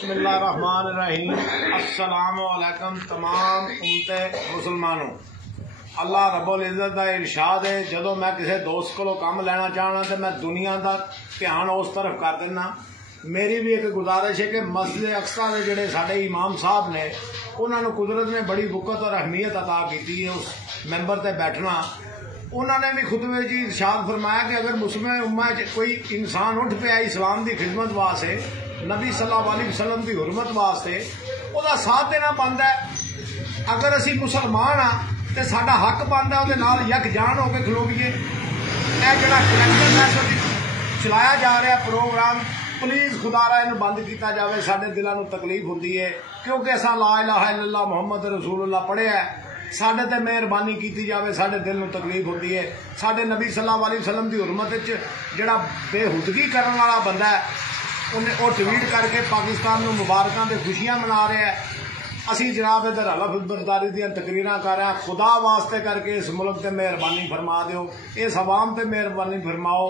बिस्मिल्लाहिर्रहमानिर्रहीम। अस्सलामु अलैकुम तमाम उम्मते मुसलमानों। अल्लाह रब्बुल इज़्ज़त दा इरशाद है, जदों मैं किसी दोस्त को काम लेना चाहना तो मैं दुनिया का ध्यान उस तरफ कर देना। मेरी भी एक गुजारिश है कि मस्जिद अक्सा के जोड़े साडे इमाम साहब ने, उन्होंने कुदरत ने बड़ी बुकत और अहमियत अता की है उस मैंबर पर बैठना। उन्होंने भी खुतबे जी इरशाद फरमाया कि अगर मुस्लिम उम्मा कोई इंसान उठ पाया इस्लाम की खिदमत वास्ते, नबी सल्लल्लाहु अलैहि वसल्लम की हुरमत वास्ते, उसका साथ देना बनता है। अगर असी मुसलमान हाँ तो साडा हक बनता है उहदे यकजान होकर खलोवीए। यह जिहड़ा कलैक्टर फैसला चलाया जा रहा प्रोग्राम, प्लीज़ खुदारा इन्हूं बंद किया जाए। साडे दिलों को तकलीफ होती है क्योंकि असां ला इलाहा इल्लल्लाह मुहम्मद रसूलुल्लाह पढ़िया है। साडे ते मेहरबानी की जाए, साडे दिल में तकलीफ होती है। साडे नबी सल्लल्लाहु अलैहि वसल्लम की हुरमत जिहड़ा बेहुदगी करने वाला बंदा है, उन्हें वो ट्वीट करके पाकिस्तान में मुबारकों से खुशियां मना रहे हैं। असी जनाब इधर हलफ बरदारी दी तकरीरां कर रहे हैं। खुदा वास्ते करके इस मुल्क से मेहरबानी फरमा दो, इस अवाम से मेहरबानी फरमाओ।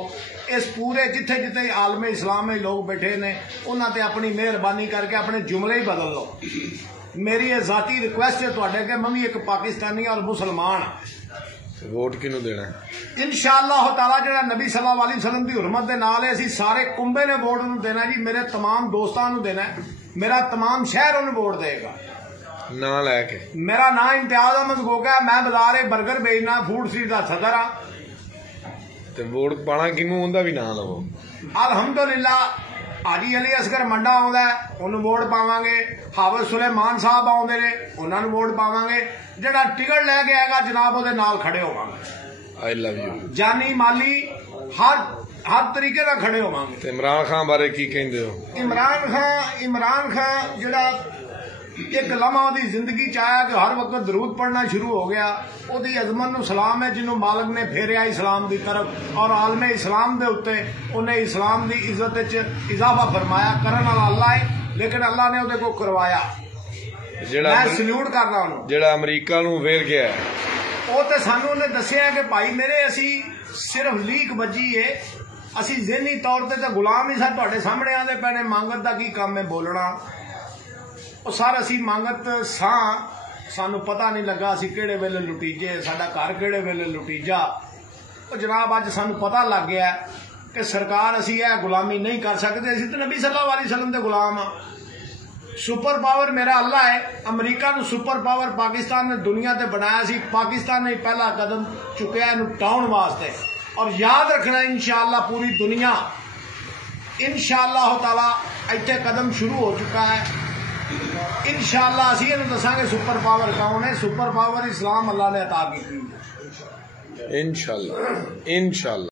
इस पूरे जिथे जिथे आलम इस्लाम में लोग बैठे ने, उन्होंने अपनी मेहरबानी करके अपने जुमले ही बदल लो। मेरी ये जाती रिक्वेस्ट है तुहाडे कि मैं भी एक पाकिस्तानी और मुसलमान। वोट किनू देना है? इंशाअल्लाह ताला जिहड़ा नबी सल्लल्लाहु अलैहि वसल्लम की हुरमत दे नाल है, असीं सारे कुंबे ने वोट नूं देना जी। मेरे तमाम दोस्तां नूं देना है, मेरा तमाम शहर उन्हें वोट देगा। ना लैके मेरा नाम इम्तियाज अहमद गोगा है, मैं बाजार बर्गर बेचना, फूड स्ट्रीट का सदर हाँ। ते वोट पाना किनू उनदा भी ना लवो। अलहमदुलिल्लाह हाजी अली असगर मंडा आउंदा है, उन्होंने वोट पावांगे। हाफिज सुलेमान साहब आउंदे ने, उन्होंने वोट पावांगे। जिहड़ा टिकट लैके आएगा जनाब उहदे नाल खड़े होवांगे। I love you. जानी माली हर तरीके का खड़े होवांगे। इमरान खान बारे की कहंदे हो? इमरान खान जिहड़ा एक लम्हा उसकी जिंदगी चाया कि हर वक्त दरूद पढ़ना शुरू हो गया। उसकी अजमत नूं सलाम है जिन्होंने मालक ने फेरिया इस्लाम की तरफ, और आलमे इस्लाम के उत्ते उन्हें इस्लाम की इज्जत इजाफा फरमाया। करने वाला अल्लाह है, लेकिन अल्लाह ने उहदे को करवाया। मैं सल्यूट करना उन्होंने। जिहड़ा अमरीका नूं वेर गया है, वो तो सानू उन्हें दसिया कि भाई मेरे असी सिर्फ लीक बजी है, असी ज़हनी तौर पर तो गुलाम ही सा। तुहाडे सामने आंदे पए ने, मंगत का की काम है बोलना। और सर असी मंगत सानू पता नहीं लगा असी किहड़े वेले लुटीजे, साडा घर किहड़े वेले लुटीजा। और जनाब अज सानू पता लग गया कि सरकार असी यह गुलामी नहीं कर सकते। असी तो नबी सल्लल्लाहु अलैहि वसल्लम के गुलाम हाँ। सुपर पावर मेरा अल्लाह है। अमरीका नूं सुपर पावर पाकिस्तान ने दुनिया से बनाया सी। पाकिस्तान ने पहला कदम चुकया इनू टाउन वास्ते। और याद रखना इंशाअल्लाह पूरी दुनिया इंशाअल्लाह ताला इत्थे कदम शुरू हो चुका है। इंशाअल्लाह असीं इहनूं दसांगे सुपर पावर कौन है। सुपर पावर इस्लाम अल्लाह ने अता की। इंशाअल्लाह इंशाअल्लाह।